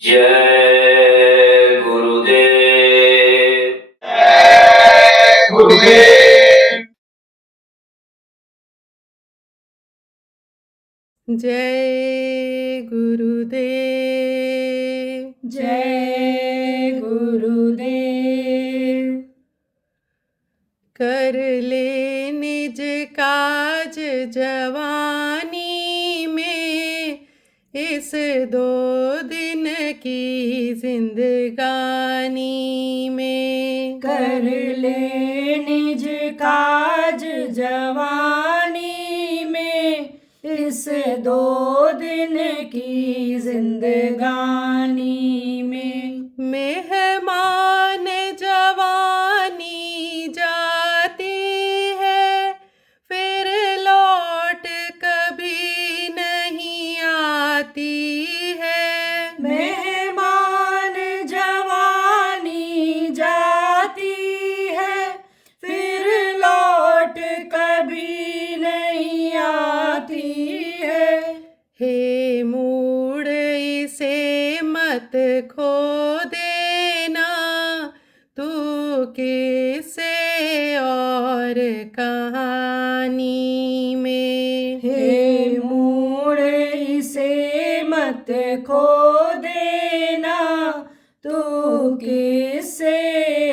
जय गुरुदेव। गुरुदेव। जय गुरुदेव। जय गुरुदेव। कर ले निज काज जवानी में, इस 2 दिन की जिंदगानी में। कर ले निज काज जवानी में, इस 2 दिन की जिंदगानी में। मेहमान जवानी जाती है, फिर लौट कभी नहीं आती है। मेहमान जवानी जाती है, फिर लौट कभी नहीं आती है। हे मूढ़ इसे मत खो देना, तू किससे और कहानी में। हे मूढ़ इसे मत खो देना, तू किससे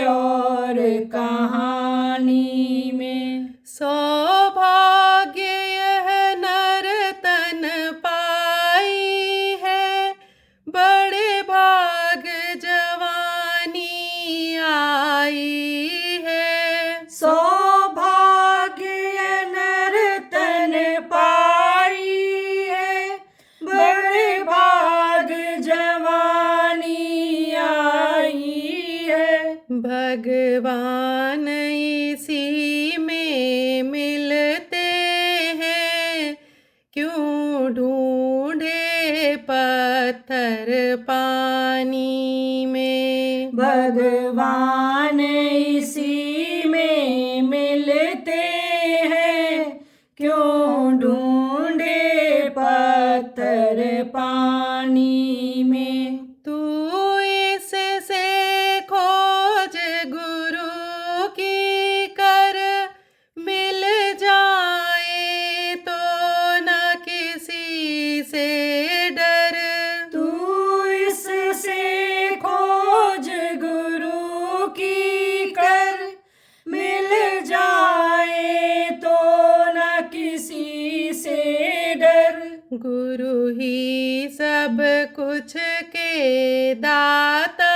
और कहानी में। सौभाग्य यह नर तन पाई है, बड़े भाग जवानी आई है। सौभाग्य नर तन पाई है, बड़े भाग जवानी आई है। भगवान इसी में मिलते हैं, क्यों ढूंढे पत्थर पानी में। भगवान इसी में मिलते हैं, क्यों ढूंढे पत्थर पानी में। तू इससे खोज गुरु की कर, मिल जाए तो न किसी से डर। तू इससे खोज गुरु की कर, मिल जाए तो न किसी से डर। गुरु ही सब कुछ के दाता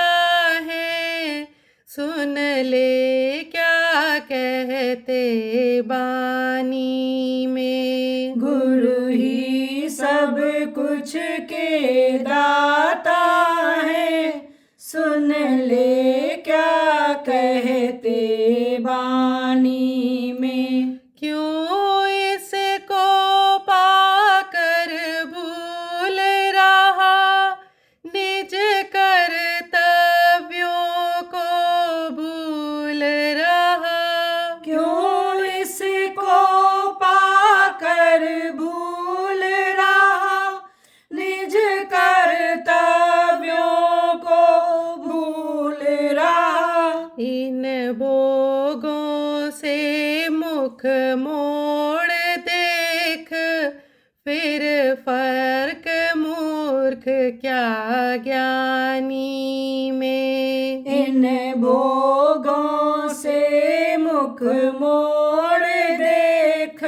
है, सुन ले क्या कहते बानी में। गुरु ही सब कुछ के दाता है, सुन ले क्या कहते बानी में। क्यों इसको पाकर भूल रहा, निज कर्तव्यों को भूल रहा। क्यों इसको पाकर भूल रहा, निज कर्तव्यों को भूल रहा। इन भोगों से मुख मोड़ देख, फिर फर्क मूर्ख क्या ज्ञानी में। इन भोगों से मुख मोड़ देख,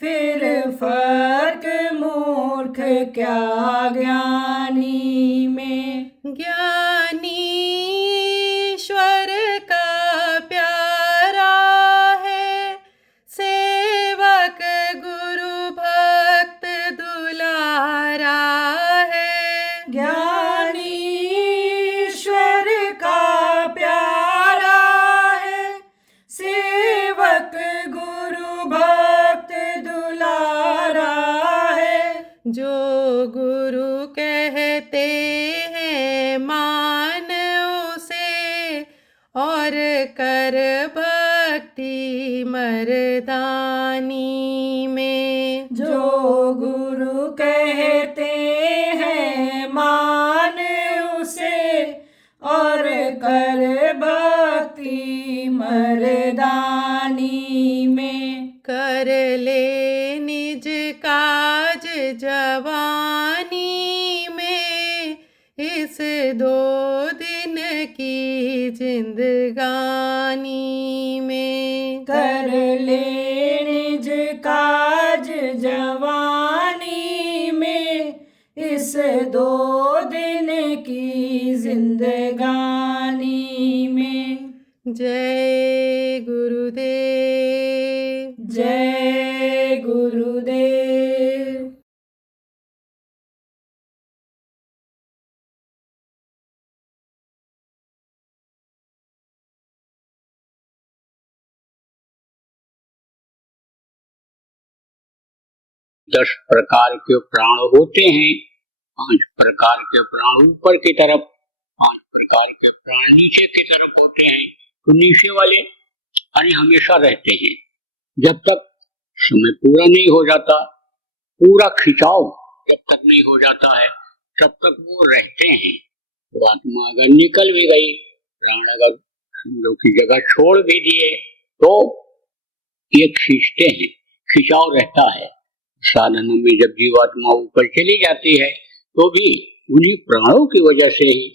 फिर फर्क मूर्ख क्या ज्ञानी में। ज्ञानी ईश्वर का प्यारा है, सेवक गुरु भक्त दुलारा है। ज्ञानी ईश्वर का प्यारा है, सेवक गुरु भक्त दुलारा है। जो गुरु कहते हैं मान उसे, और कर भक्ति मर्दानी में। कर ले निज काज जवानी में, इस 2 दिन की जिंदगानी में। कर ले निज काज जवानी में, इस 2 दिन की जिंदगानी में। जय गुरुदेव। जय गुरुदेव। दस प्रकार के प्राण होते हैं। 5 प्रकार के प्राण ऊपर की तरफ, 5 प्रकार के प्राण नीचे की तरफ होते हैं। तो नीचे वाले प्राणी हमेशा रहते हैं जब तक समय पूरा नहीं हो जाता, पूरा खिंचाव जब तक नहीं हो जाता है तब तक वो रहते हैं। तो आत्मा अगर निकल भी गई, प्राण अगर समझो की जगह छोड़ भी दिए, तो ये खींचते हैं, खिंचाव रहता है। साधन में जब जीवात्मा ऊपर चली जाती है तो भी उन्हीं प्राणों की वजह से ही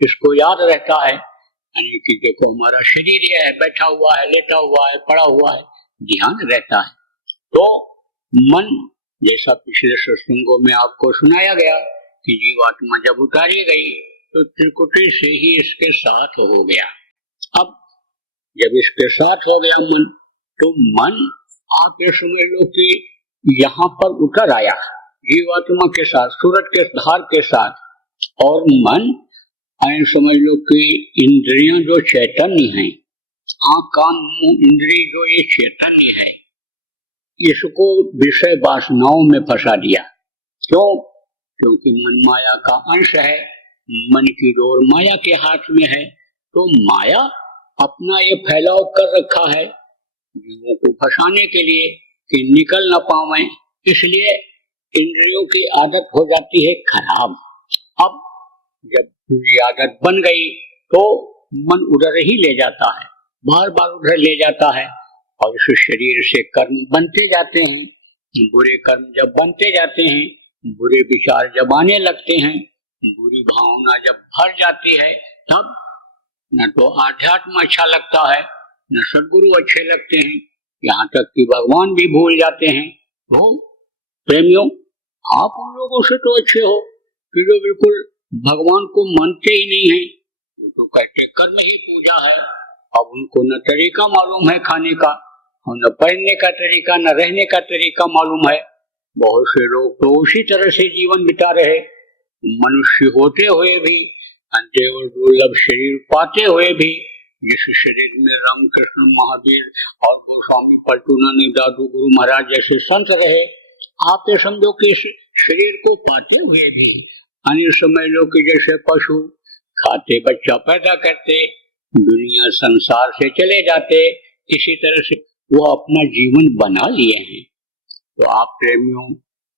इसको याद रहता है, यानी कि देखो हमारा शरीर ये है, बैठा हुआ है, लेटा हुआ है, पड़ा हुआ है, ध्यान रहता है। तो मन, जैसा पिछले सत्संगों में आपको सुनाया गया कि जीवात्मा जब उतारी गई तो त्रिकुटी से ही इसके साथ हो गया। अब जब इसके साथ हो गया मन, तो मन आप ये समझ लो कि यहाँ पर उतर आया जीवात्मा के साथ, सूरज के धार के साथ। और मन समझ लो कि इंद्रियां जो चैतन्य हैं, आँख कान मुंह इंद्रिय जो ये चैतन्य है, इसको विषय वासनाओं में फंसा दिया। क्यों? क्योंकि मन माया का अंश है, मन की डोर माया के हाथ में है। तो माया अपना ये फैलाव कर रखा है जीवों को फंसाने के लिए कि निकल ना पावे, इसलिए इंद्रियों की आदत हो जाती है खराब। अब जब पूरी आदत बन गई तो मन उधर ही ले जाता है, बार बार उधर ले जाता है, और इस शरीर से कर्म बनते जाते हैं। बुरे कर्म जब बनते जाते हैं, बुरे विचार जब आने लगते हैं, बुरी भावना जब भर जाती है, तब न तो आध्यात्म अच्छा लगता है, न सद्गुरु अच्छे लगते हैं, यहाँ तक कि भगवान भी भूल जाते हैं। तो प्रेमियों, आप उन लोगों से तो अच्छे हो कि जो बिल्कुल भगवान को मानते ही नहीं है, तो कहते कर्म ही पूजा है। अब उनको न तरीका मालूम है खाने का, और न पहनने का तरीका, न रहने का तरीका मालूम है। बहुत से लोग तो उसी तरह से जीवन बिता रहे, मनुष्य होते हुए भी, अंत्येवर दुर्लभ शरीर पाते हुए भी, जिस शरीर में रामकृष्ण महावीर और गोस्वामी पलटूनानंद दादू गुरु महाराज जैसे संत रहे, आप ये समझो कि इस शरीर को पाते हुए भी अन्य समय लोग कि जैसे पशु खाते, बच्चा पैदा करते, दुनिया संसार से चले जाते, इसी तरह से वो अपना जीवन बना लिए हैं। तो आप प्रेमियों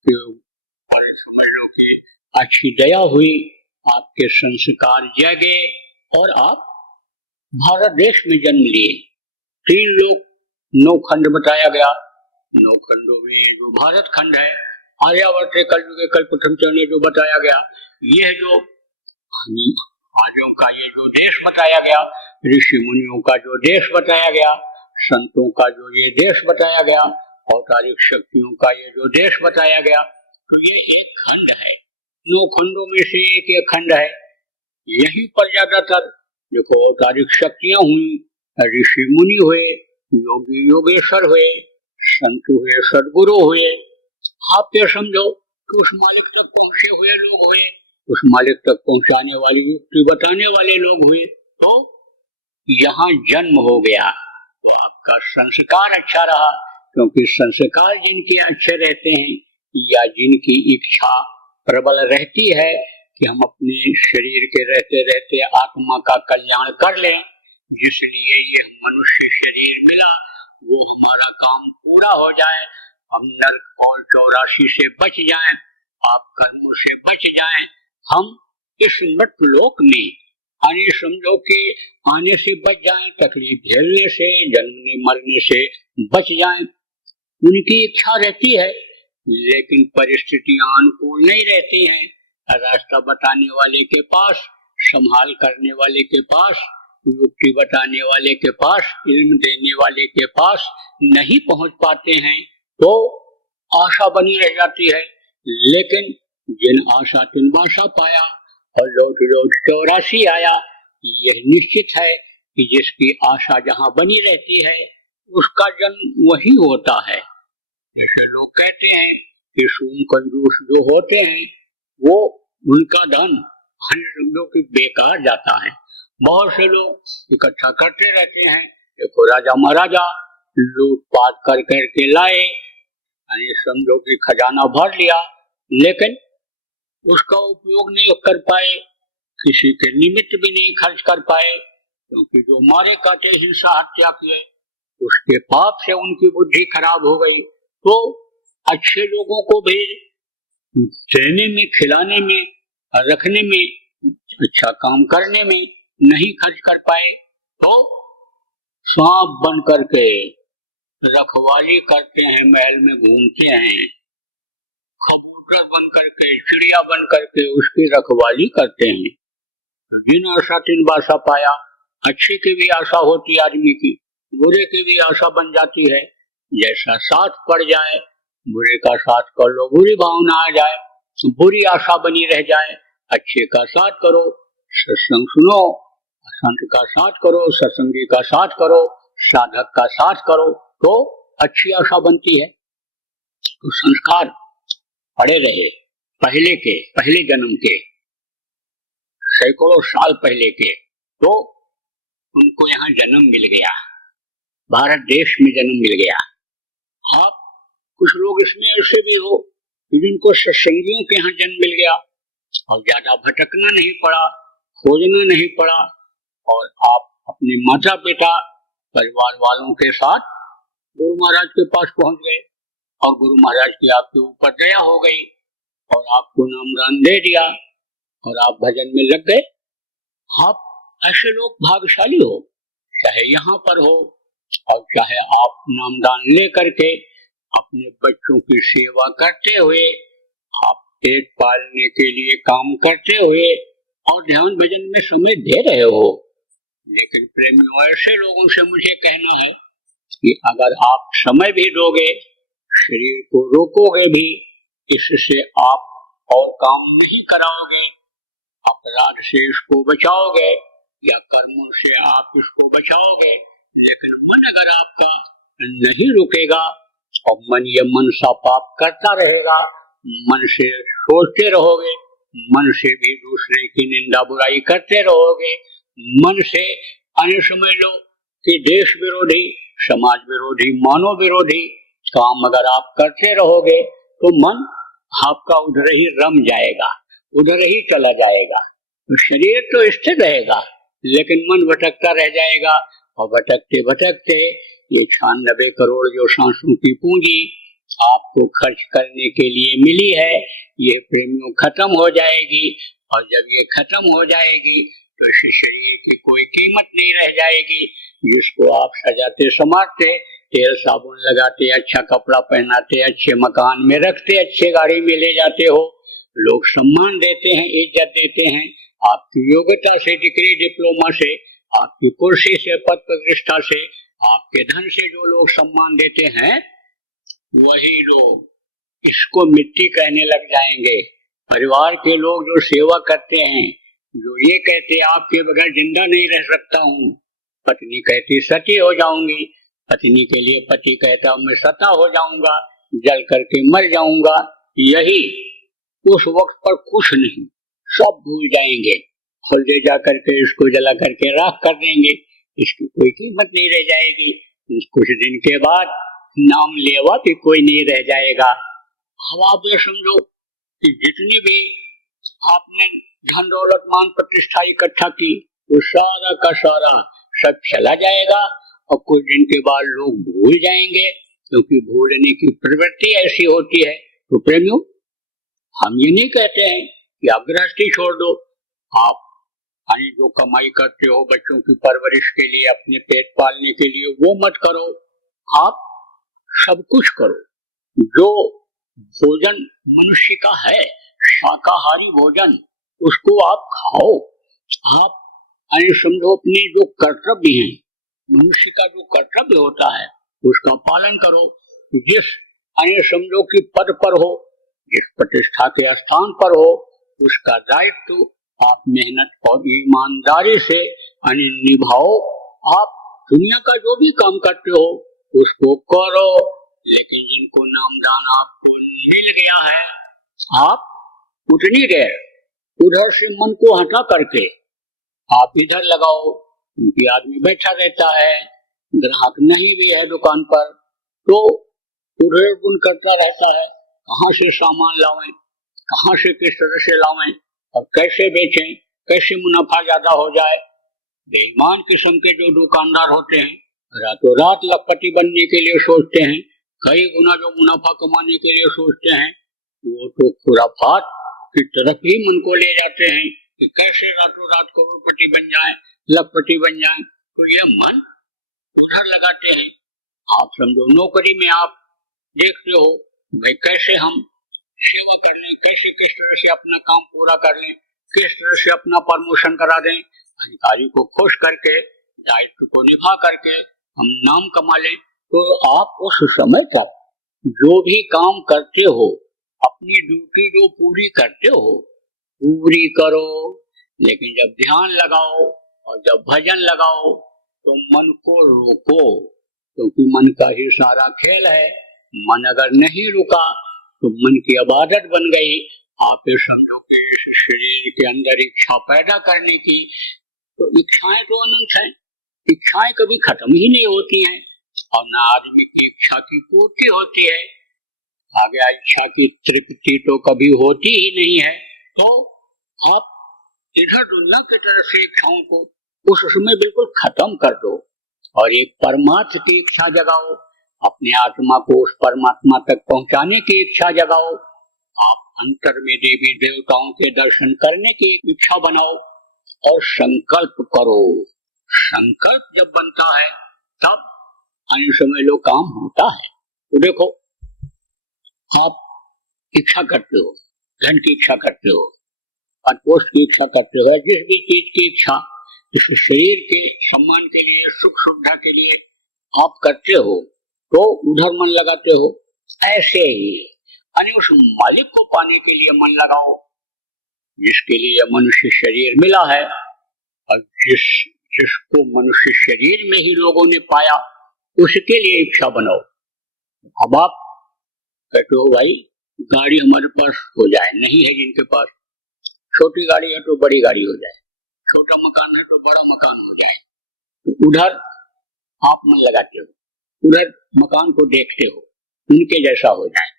समझ लो कि अच्छी दया हुई, आपके संस्कार जगे और आप भारत देश में जन्म लिए। 3 लोग 9 खंड बताया गया, 9 खंडों में जो भारत खंड है, आर्यावर्त कलयुगे कल्पप्रथम चरण जो बताया गया, यह जो आर्यों का ये जो देश बताया गया, ऋषि मुनियों का जो देश बताया गया, संतों का जो ये देश बताया गया, अवतारिक शक्तियों का ये जो देश बताया गया, तो ये एक खंड है। 9 खंडों में से एक खंड है। यहीं पर ज्यादातर देखो अवतारिक शक्तियां हुई, ऋषि मुनि हुए, योगी योगेश्वर हुए, संत हुए, सदगुरु हुए। आप ये समझो कि उस मालिक तक पहुंचे हुए लोग हुए, उस मालिक तक पहुंचाने वाली युक्ति बताने वाले लोग हुए। तो यहाँ जन्म हो गया, तो आपका संस्कार अच्छा रहा, क्योंकि संस्कार जिनके अच्छे रहते हैं या जिनकी इच्छा प्रबल रहती है कि हम अपने शरीर के रहते रहते आत्मा का कल्याण कर लें, जिसलिए ये मनुष्य शरीर मिला, वो हमारा काम पूरा हो जाए, हम नरक और 84 से बच जाएं, पाप कर्मों से बच जाएं, हम इस मृत लोक में आने समझो कि आने से बच जाएं, तकलीफ झेलने से, जन्मने मरने से बच जाएं। उनकी इच्छा रहती है, लेकिन परिस्थितियां अनुकूल नहीं रहती हैं। रास्ता बताने वाले के पास, संभाल करने वाले के पास, युक्ति बताने वाले के पास, इल्म देने वाले के पास नहीं पहुंच पाते हैं तो आशा बनी रह जाती है। लेकिन जिन आशा तिन बाशा पाया और लौट लौट 84 आया, यह निश्चित है कि जिसकी आशा जहां बनी रहती है उसका जन्म वही होता है। जैसे लोग कहते हैं कि सूम कंजूस जो होते हैं वो उनका धन समझो कि बेकार जाता है। बहुत से लोग इकट्ठा करते रहते हैं, देखो राजा महाराजा लूटपाट कर करके लाए, समझो कि खजाना भर लिया, लेकिन उसका उपयोग नहीं कर पाए, किसी के निमित्त भी नहीं खर्च कर पाए, क्योंकि जो मारे काटे हिंसा हत्या किए उसके पाप से उनकी बुद्धि खराब हो गई। तो अच्छे लोगों को भी देने में, खिलाने में, रखने में, अच्छा काम करने में नहीं खर्च कर पाए तो सांप बन करके रखवाली करते हैं, महल में घूमते हैं, कबूतर बन करके, चिड़िया बन करके उसकी रखवाली करते हैं। जिन आशा तिन बाशा पाया, अच्छे की भी आशा होती आदमी की, बुरे की भी आशा बन जाती है। जैसा साथ पड़ जाए, बुरे का साथ कर लो, बुरी भावना आ जाए, बुरी आशा बनी रह जाए, अच्छे का साथ करो, सत्संग सुनो, संत का साथ करो, सत्संगी का साथ करो, साधक का साथ करो तो अच्छी आशा बनती है। तो संस्कार पड़े रहे पहले जन्म के, सैकड़ों साल पहले के, तो उनको यहाँ जन्म मिल गया, भारत देश में जन्म मिल गया। आप कुछ लोग इसमें ऐसे भी हो कि जिनको सत्संगियों के यहाँ जन्म मिल गया और ज्यादा भटकना नहीं पड़ा, खोजना नहीं पड़ा, और आप अपने माता पिता परिवार वालों के साथ गुरु महाराज के पास पहुंच गए और गुरु महाराज की आपके ऊपर दया हो गई और आपको नामदान दे दिया और आप भजन में लग गए। आप ऐसे लोग भाग्यशाली हो, चाहे यहाँ पर हो और चाहे आप नामदान ले करके अपने बच्चों की सेवा करते हुए, आप पेट पालने के लिए काम करते हुए और ध्यान भजन में समय दे रहे हो। लेकिन प्रेमियों, ऐसे लोगों से मुझे कहना है कि अगर आप समय भी दोगे, शरीर को रोकोगे भी, इससे आप और काम नहीं कराओगे, अपराध से इसको बचाओगे या कर्मों से आप इसको बचाओगे, लेकिन मन अगर आपका नहीं रुकेगा और मन ये मनसा पाप करता रहेगा, मन से सोचते रहोगे, मन से भी दूसरे की निंदा बुराई करते रहोगे, मन से अन्य समझ लो कि देश विरोधी, समाज विरोधी, मानव विरोधी काम अगर आप करते रहोगे तो मन आपका उधर ही रम जाएगा, उधर ही चला जाएगा। तो शरीर तो स्थिर रहेगा लेकिन मन भटकता रह जाएगा और भटकते भटकते ये 96 करोड़ जो सांसों की पूंजी आपको खर्च करने के लिए मिली है, ये प्रेमियों खत्म हो जाएगी। और जब ये खत्म हो जाएगी तो इस शरीर की कोई कीमत नहीं रह जाएगी। जिसको आप सजाते संवारते, तेल साबुन लगाते, अच्छा कपड़ा पहनाते, अच्छे मकान में रखते, अच्छे गाड़ी में ले जाते हो, लोग सम्मान देते हैं, इज्जत देते हैं, आपकी योग्यता से, डिग्री डिप्लोमा से, आपकी कुर्सी से, पद प्रतिष्ठा से, आपके धन से जो लोग सम्मान देते हैं, वही लोग इसको मिट्टी कहने लग जाएंगे। परिवार के लोग जो सेवा करते हैं, जो ये कहते हैं आपके बगैर जिंदा नहीं रह सकता हूँ, पत्नी कहती सती हो जाऊंगी, पत्नी के लिए पति कहता मैं सता हो जाऊंगा, जल करके मर जाऊंगा, यही उस वक्त पर कुछ नहीं, सब भूल जाएंगे और ले जा करके इसको जला करके राख कर देंगे, इसकी कोई कीमत नहीं रह जाएगी। कुछ दिन के बाद नाम लेवा भी कोई नहीं रह जाएगा। अब आप ये समझो कि जितनी भी आपने धन दौलत मान प्रतिष्ठा इकट्ठा की, वो सारा का सारा सब चला जाएगा और कुछ दिन के बाद लोग भूल जाएंगे, क्योंकि भूलने की प्रवृत्ति ऐसी होती है। तो प्रेमियों, हम ये नहीं कहते हैं कि आप गृहस्थी छोड़ दो, आप जो कमाई करते हो बच्चों की परवरिश के लिए, अपने पेट पालने के लिए, वो मत करो। आप सब कुछ करो। जो भोजन मनुष्य का है, शाकाहारी भोजन, उसको आप खाओ। आप समझो अपने जो कर्तव्य हैं, मनुष्य का जो कर्तव्य होता है उसका पालन करो। जिस समझो कि पद पर हो, जिस प्रतिष्ठा के स्थान पर हो, उसका दायित्व आप मेहनत और ईमानदारी से निभाओ। आप दुनिया का जो भी काम करते हो उसको करो, लेकिन जिनको नामदान आपको मिल गया है, आप उतनी देर उधर से मन को हटा करके आप इधर लगाओ। क्योंकि आदमी बैठा रहता है, ग्राहक नहीं भी है दुकान पर, तो उधर गुण करता रहता है, कहाँ से सामान लावें, कहाँ से किस तरह से लावें और कैसे बेचें, कैसे मुनाफा ज्यादा हो जाए। बेईमान किस्म के जो दुकानदार होते हैं, रातों रात लखपति बनने के लिए सोचते हैं, कई गुना जो मुनाफा कमाने के लिए सोचते हैं, वो तो खुराफात की तरफ ही मन को ले जाते हैं कि कैसे रातों रात करोड़पति बन जाए, लखपति बन जाए। तो ये मन उधर लगाते हैं। आप समझो नौकरी में आप देखते हो भाई कैसे हम सेवा कर लें, कैसे किस तरह से अपना काम पूरा कर लें, किस तरह से अपना प्रमोशन करा दें, अधिकारी को खुश करके, दायित्व को निभा करके हम नाम कमा लें। तो आप उस समय तक जो भी काम करते हो, अपनी ड्यूटी जो पूरी करते हो, पूरी करो। लेकिन जब ध्यान लगाओ और जब भजन लगाओ तो मन को रोको, क्योंकि मन का ही सारा खेल है। मन अगर नहीं रुका तो मन की इबादत बन गई। आप ये समझो कि शरीर के अंदर इच्छा पैदा करने की, तो इच्छाएं तो अनंत हैं, इच्छाएं कभी खत्म ही नहीं होती हैं, और न आदमी की इच्छा की पूर्ति होती है। आगे इच्छा की तृप्ति तो कभी होती ही नहीं है। तो आप इधर दुनिया की तरफ से इच्छाओं को उस समय बिल्कुल खत्म कर दो और एक परमार्थ की इच्छा जगाओ। अपने आत्मा को उस परमात्मा तक पहुंचाने की इच्छा जगाओ। आप अंतर में देवी देवताओं के दर्शन करने की इच्छा बनाओ और संकल्प करो। संकल्प जब बनता है तब अन्य समय लो काम होता है। तो देखो, आप इच्छा करते हो, धन की इच्छा करते हो, पद पोस्ट की इच्छा करते हो, जिस भी चीज की इच्छा, इस शरीर के सम्मान के लिए, सुख सुविधा के लिए आप करते हो, तो उधर मन लगाते हो। ऐसे ही यानी उस मालिक को पाने के लिए मन लगाओ जिसके लिए मनुष्य शरीर मिला है, और जिसको मनुष्य शरीर में ही लोगों ने पाया, उसके लिए इच्छा बनाओ। अब आप कहते हो भाई गाड़ी हमारे पास हो जाए, नहीं है जिनके पास, छोटी गाड़ी है तो बड़ी गाड़ी हो जाए, छोटा मकान है तो बड़ा मकान हो जाए। तो उधर आप मन लगाते हो, उधर मकान को देखते हो, उनके जैसा हो जाए,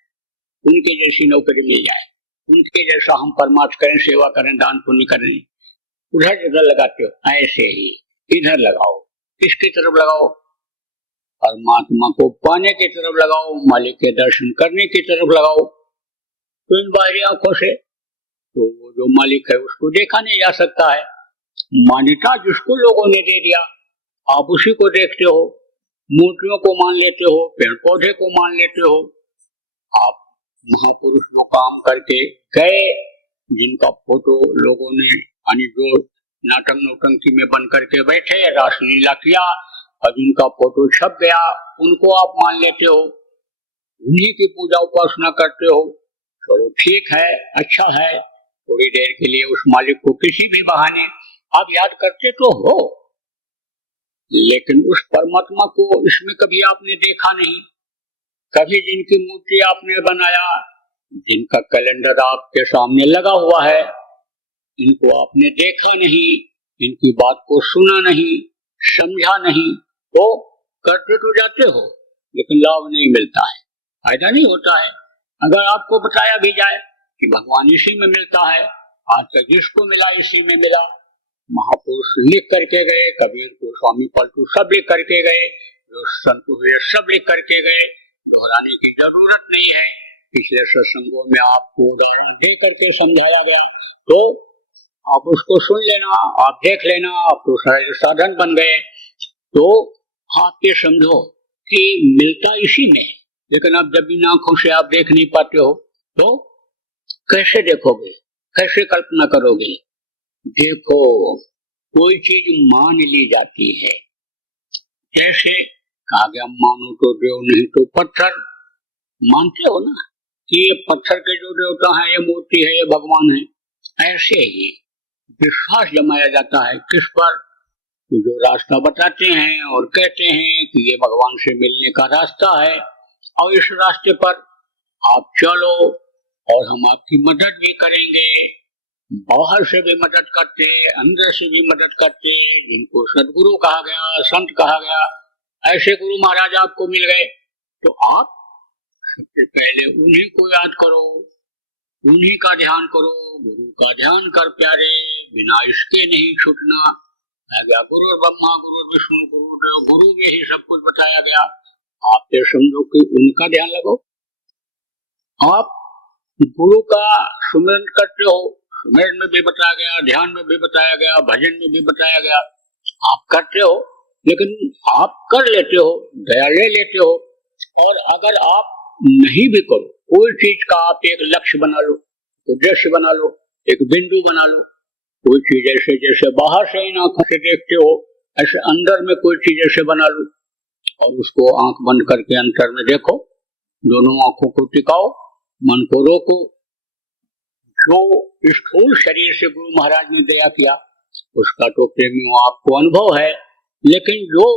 उनके जैसी नौकरी मिल जाए, उनके जैसा हम परमार्थ करें, सेवा करें, दान पुण्य करें, उधर इधर लगाते हो। ऐसे ही इधर लगाओ। किसकी तरफ लगाओ? परमात्मा को पाने की तरफ लगाओ, मालिक के दर्शन करने की तरफ लगाओ। तो इन बाहरी आंखों से तो वो जो मालिक है उसको देखा नहीं जा सकता है। मान्यता जिसको लोगों ने दे दिया, आप उसी को देखते हो, मूर्तियों को मान लेते हो, पेड़ पौधे को मान लेते हो। आप महापुरुष जो काम करके गए, जिनका फोटो लोगों ने यानी जो नाटक नौटंकी में बन करके बैठे, रासलीला किया और जिनका फोटो छप गया, उनको आप मान लेते हो, उन्हीं की पूजा उपासना करते हो। चलो ठीक है, अच्छा है, थोड़ी देर के लिए उस मालिक को किसी भी बहाने आप याद करते तो हो, लेकिन उस परमात्मा को इसमें कभी आपने देखा नहीं। कभी जिनकी मूर्ति आपने बनाया, जिनका कैलेंडर आपके सामने लगा हुआ है, इनको आपने देखा नहीं, इनकी बात को सुना नहीं, समझा नहीं, तो करते तो जाते हो लेकिन लाभ नहीं मिलता है, फायदा नहीं होता है। अगर आपको बताया भी जाए कि भगवान इसी में मिलता है, आज तक जिसको मिला इसी में मिला, महापुरुष लिख करके गए, कबीर को स्वामी पलटू सब लिख करके गए, जो संत हुए सब लिख करके गए, दोहराने की जरूरत नहीं है। पिछले सत्संगों में आपको उदाहरण दे करके समझाया गया, तो आप उसको सुन लेना, आप देख लेना, आप तो साधन बन गए। तो आप ये समझो कि मिलता इसी में, लेकिन अब जब इन आंखों से आप देख नहीं पाते हो तो कैसे देखोगे, कैसे कल्पना करोगे। देखो, कोई चीज मान ली जाती है, जैसे कहा गया मानो तो देव नहीं तो पत्थर, मानते हो ना कि ये पत्थर के जो देवता है, ये मूर्ति है, ये भगवान है। ऐसे ही विश्वास जमाया जाता है किस पर, जो रास्ता बताते हैं और कहते हैं कि ये भगवान से मिलने का रास्ता है और इस रास्ते पर आप चलो और हम आपकी मदद भी करेंगे। बाहर से भी मदद करते, अंदर से भी मदद करते, जिनको सदगुरु कहा गया, संत कहा गया, ऐसे गुरु महाराज आपको मिल गए तो आप सबसे पहले उन्हीं को याद करो, उन्हीं का ध्यान करो। गुरु का ध्यान कर प्यारे, बिना इसके नहीं छूटना। गुरु ब्रह्मा गुरु विष्णु गुरु देव, गुरु में ही सब कुछ बताया गया। आप ये समझो कि उनका ध्यान लगाओ। आप गुरु का सुमिरन करते हो, सुमिरन में भी बताया गया, ध्यान में भी बताया गया, भजन में भी बताया गया। आप करते हो, लेकिन आप कर लेते हो, दया ले लेते हो। और अगर आप नहीं भी करो, कोई चीज का आप एक लक्ष्य बना लो, उद्देश्य बना लो, एक बिंदु बना लो। कोई चीज ऐसे जैसे बाहर से इन आंखों से देखते हो, ऐसे अंदर में कोई चीज ऐसे बना लो और उसको आंख बंद करके अंतर में देखो। दोनों आंखों को टिकाओ, मन को रोको। जो स्थूल शरीर से गुरु महाराज ने दया किया उसका तो प्रेमियों आपको अनुभव है, लेकिन जो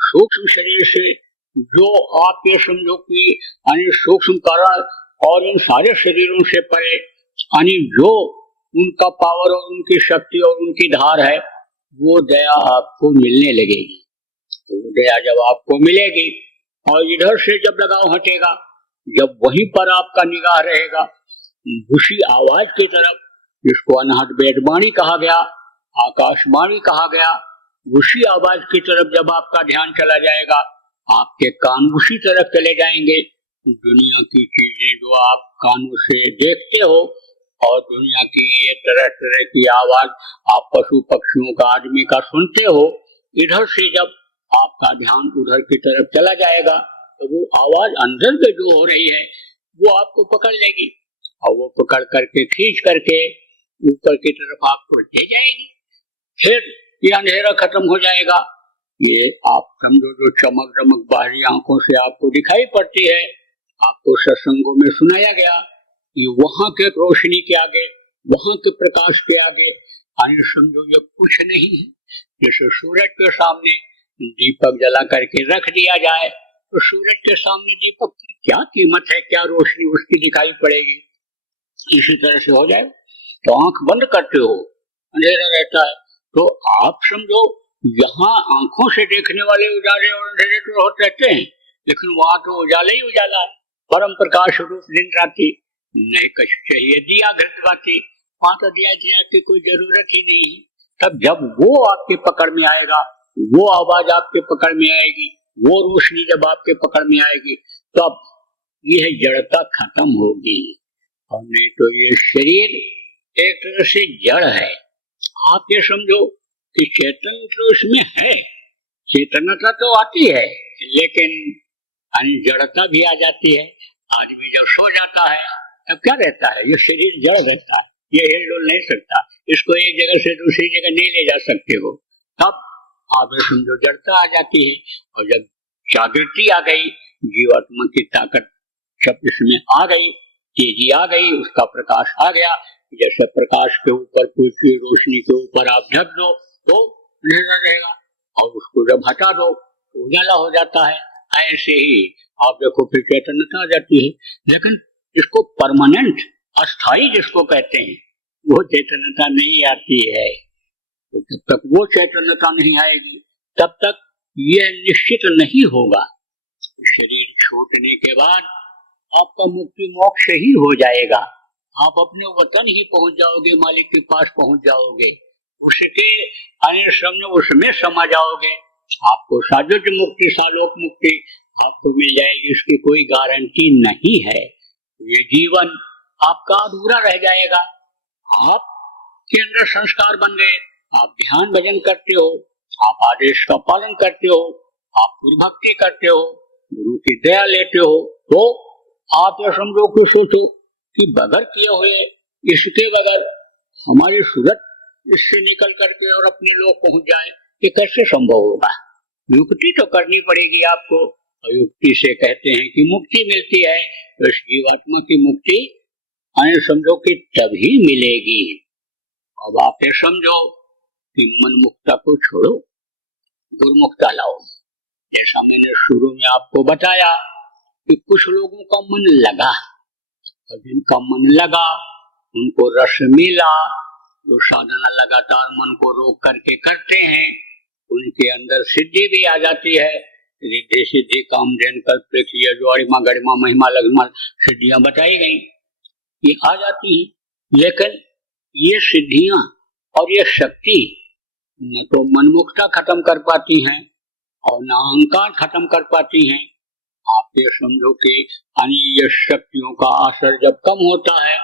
सूक्ष्म शरीर से, जो आप ये समझो कि यानी सूक्ष्म कारण और इन सारे शरीरों से परे, यानी जो उनका पावर और उनकी शक्ति और उनकी धार है, वो दया आपको मिलने लगेगी। तो दया जब आपको मिलेगी और इधर से जब लगाव हटेगा, जब वहीं पर आपका निगाह रहेगा उसी आवाज की तरफ, जिसको अनहद वेदवाणी कहा गया, आकाशवाणी कहा गया, उसी आवाज की तरफ जब आपका ध्यान चला जाएगा, आपके कान उसी तरफ चले जाएंगे। दुनिया की चीजें जो आप कानों से देखते हो और दुनिया की ये तरह तरह की आवाज आप पशु पक्षियों का, आदमी का सुनते हो, इधर से जब आपका ध्यान उधर की तरफ चला जाएगा तो वो आवाज अंदर में जो हो रही है वो आपको पकड़ लेगी और वो पकड़ करके खींच करके ऊपर की तरफ आपको ले जाएगी। फिर ये अंधेरा खत्म हो जाएगा। ये आप समझो जो चमक दमक बाहरी आंखों से आपको दिखाई पड़ती है, आपको सत्संगों में सुनाया गया कि वहां के रोशनी के आगे, वहां के प्रकाश के आगे समझो ये कुछ नहीं है। जैसे सूरज के सामने दीपक जला करके रख दिया जाए तो सूरज के सामने दीपक की क्या कीमत है, क्या रोशनी उसकी दिखाई पड़ेगी। इसी तरह से हो जाए तो आंख बंद करते हो, अंधेरा रहता है, तो आप समझो यहाँ आंखों से देखने वाले उजाले और अंधेरे तो होते रहते हैं, लेकिन वहां तो उजाला ही उजाला है, परम प्रकाश रूप दिन राति, नहीं कुछ चाहिए दिया घृत बाती, वहां तो दिया की कोई जरूरत ही नहीं है। तब जब वो आपके पकड़ में आएगा, वो आवाज आपके पकड़ में आएगी, वो रोशनी जब आपके पकड़ में आएगी, तब यह जड़ता खत्म होगी। और नहीं तो ये शरीर एक तरह से जड़ है। आप ये समझो कि चेतन तो इसमें है, चेतनता तो आती है, लेकिन जड़ता भी आ जाती है। आदमी जब सो जाता है तब क्या रहता है, ये शरीर जड़ रहता है, ये हिल डुल नहीं सकता, इसको एक जगह से दूसरी जगह नहीं ले जा सकते हो। तब आप ये समझो जड़ता आ जाती है। और जब जागृति आ गई, जीवात्मा की ताकत सब इसमें आ गई, तेजी आ गई, उसका प्रकाश आ गया। जैसे प्रकाश के ऊपर कोई रोशनी के ऊपर आप ढक दो तो अंधेरा रहेगा, और उसको जब हटा दो तो उजाला हो जाता है। ऐसे ही आप देखो फिर चेतनता आ जाती है। लेकिन इसको परमानेंट, अस्थाई जिसको कहते हैं, वो चेतनता नहीं आती है। तो जब तक वो चेतनता नहीं आएगी तब तक यह निश्चित नहीं होगा। शरीर छूटने के बाद आपका मुक्ति मोक्ष ही हो जाएगा, आप अपने वतन ही पहुंच जाओगे, मालिक के पास पहुंच जाओगे, उसके अन्य उसमें समा जाओगे। आपको साजुज मुक्ति, सालोक मुक्ति आपको मिल जाएगी, इसकी कोई गारंटी नहीं है। ये जीवन आपका अधूरा रह जाएगा। आपके अंदर संस्कार बन गए, आप ध्यान भजन करते हो, आप आदेश का पालन करते हो, आप गुरु भक्ति करते हो, गुरु की दया लेते हो, तो आप ये समझो कि सोचो कि बगैर किए हुए, इसके बगैर हमारी सूरत इससे निकल करके और अपने लोग पहुंच जाए, ये कैसे संभव होगा? युक्ति तो करनी पड़ेगी आपको, और युक्ति से कहते हैं कि मुक्ति मिलती है। तो इस जीवात्मा की मुक्ति समझो कि तभी मिलेगी। अब आप ये समझो कि मन मुक्ता को छोड़ो, गुरमुक्ता लाओ। जैसा मैंने शुरू में आपको बताया कि कुछ लोगों का मन लगा, और जिनका मन लगा उनको रस मिला, जो साधना लगातार मन को रोक करके करते हैं, उनके अंदर सिद्धि भी आ जाती है। रिद्धि सिद्धि काम जैन कल्प जो अरिमा गरिमा महिमा लघिमा सिद्धियां बताई गई, ये आ जाती हैं। लेकिन ये सिद्धियां और ये शक्ति न तो मनमुक्ता खत्म कर पाती हैं और न अहंकार खत्म कर पाती हैं। आप ये समझो कि ये शक्तियों का असर जब कम होता है,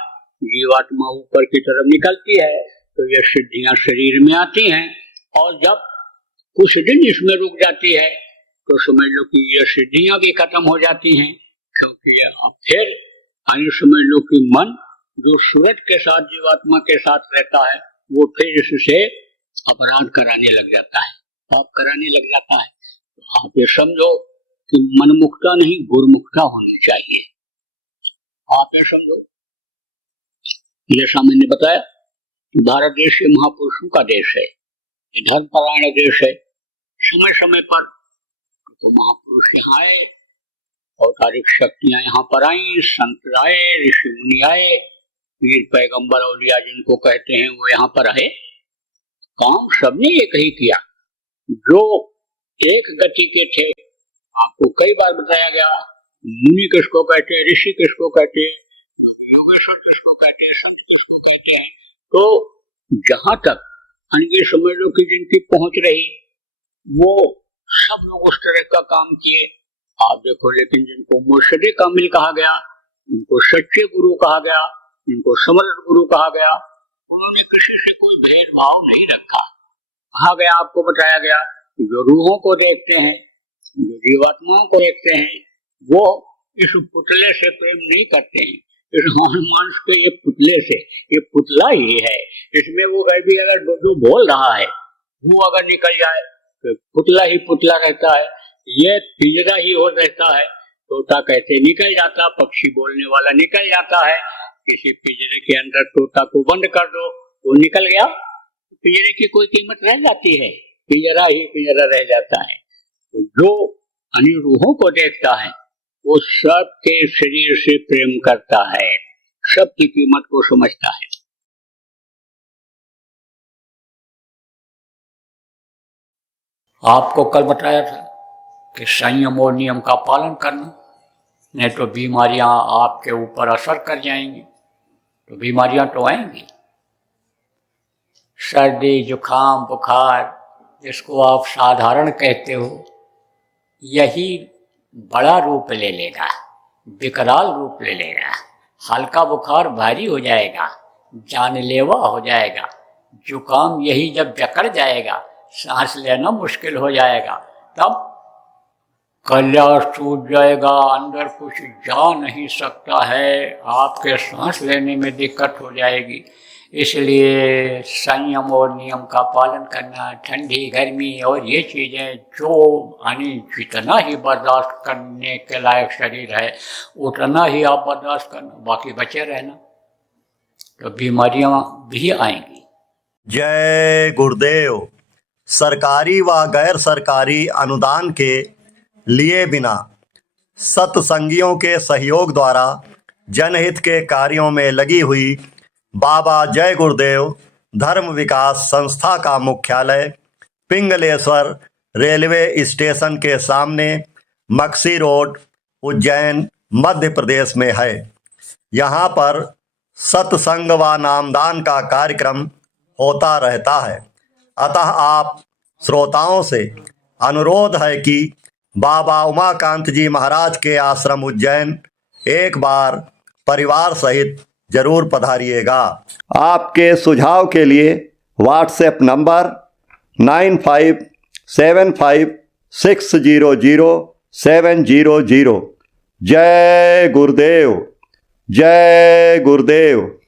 जीवात्मा ऊपर की तरफ निकलती है, तो ये सिद्धियां शरीर में आती हैं, और जब कुछ दिन इसमें रुक जाती है तो समझ लो कि ये सिद्धियां भी खत्म हो जाती हैं। क्योंकि अब फिर समझ लो कि मन जो सूरत के साथ जीवात्मा के साथ रहता है, वो फिर इससे अपराध कराने लग जाता है, पाप कराने लग जाता है। तो आप ये समझो कि मनमुक्ता नहीं गुरमुक्ता होनी चाहिए। आप ये समझो, जैसा मैंने बताया, भारत देश ये महापुरुषों का देश है, ये धर्मपरायण देश है। समय समय पर तो महापुरुष यहाँ आए, अवतारिक शक्तियां यहाँ पर आई, संत आए, ऋषि मुनि आए, पीर पैगंबर औलिया जिनको कहते हैं वो यहाँ पर आए। काम सबने एक ही किया, जो एक गति के थे। आपको कई बार बताया गया, मुनि किसको कहते हैं, ऋषि किसको कहते हैं, योगेश्वर किसको कहते हैं, संत किसको कहते हैं। तो जहां तक ये समझ लो कि जिनकी पहुंच रही, वो सब लोग उस तरह का काम किए। आप देखो, लेकिन जिनको मुर्शिदे कामिल कहा गया, जिनको सच्चे गुरु कहा गया, जिनको समर्थ गुरु कहा गया, उन्होंने किसी से कोई भेदभाव नहीं रखा। कहा गया, आपको बताया गया, जो रूहों को देखते हैं, जो जीवात्माओं को देखते हैं, वो इस पुतले से प्रेम नहीं करते हैं। इस मांस के ये पुतले से, ये पुतला ही है, इसमें वो भी अगर जो बोल रहा है वो अगर निकल जाए तो पुतला ही पुतला रहता है, ये पिंजरा ही हो रहता है। तोता कैसे निकल जाता, पक्षी बोलने वाला निकल जाता है। किसी पिंजरे के अंदर तोता को बंद कर दो, वो निकल गया, पिंजरे की कोई कीमत रह जाती है, पिंजरा ही पिंजरा रह जाता है। तो जो अन्य रूहों को देखता है, वो सबके शरीर से प्रेम करता है, सबकी कीमत को समझता है। आपको कल बताया था कि संयम और नियम का पालन करना, नहीं तो बीमारियां आपके ऊपर असर कर जाएंगी। तो बीमारियां तो आएंगी, सर्दी जुकाम बुखार, जिसको आप साधारण कहते हो, यही बड़ा रूप ले लेगा, विकराल रूप ले लेगा। हल्का बुखार भारी हो जाएगा, जानलेवा हो जाएगा। जुकाम यही जब जकड़ जाएगा, सांस लेना मुश्किल हो जाएगा, तब कलिया सूज जाएगा, अंदर कुछ जा नहीं सकता है, आपके सांस लेने में दिक्कत हो जाएगी। इसलिए संयम और नियम का पालन करना, ठंडी गर्मी और ये चीज़ें जो जितना ही बर्दाश्त करने के लायक शरीर है उतना ही आप बर्दाश्त करना, बाकी बचे रहना, तो बीमारियां भी आएंगी। जय गुरुदेव। सरकारी व गैर सरकारी अनुदान के लिए बिना सत्संगियों के सहयोग द्वारा जनहित के कार्यों में लगी हुई बाबा जय गुरुदेव धर्म विकास संस्था का मुख्यालय पिंगलेश्वर रेलवे स्टेशन के सामने मक्सी रोड, उज्जैन, मध्य प्रदेश में है। यहाँ पर सत्संग व नामदान का कार्यक्रम होता रहता है। अतः आप श्रोताओं से अनुरोध है कि बाबा उमाकांत जी महाराज के आश्रम उज्जैन एक बार परिवार सहित जरूर पधारिएगा। आपके सुझाव के लिए व्हाट्सएप नंबर 9575600700 जय गुरुदेव, जय गुरुदेव।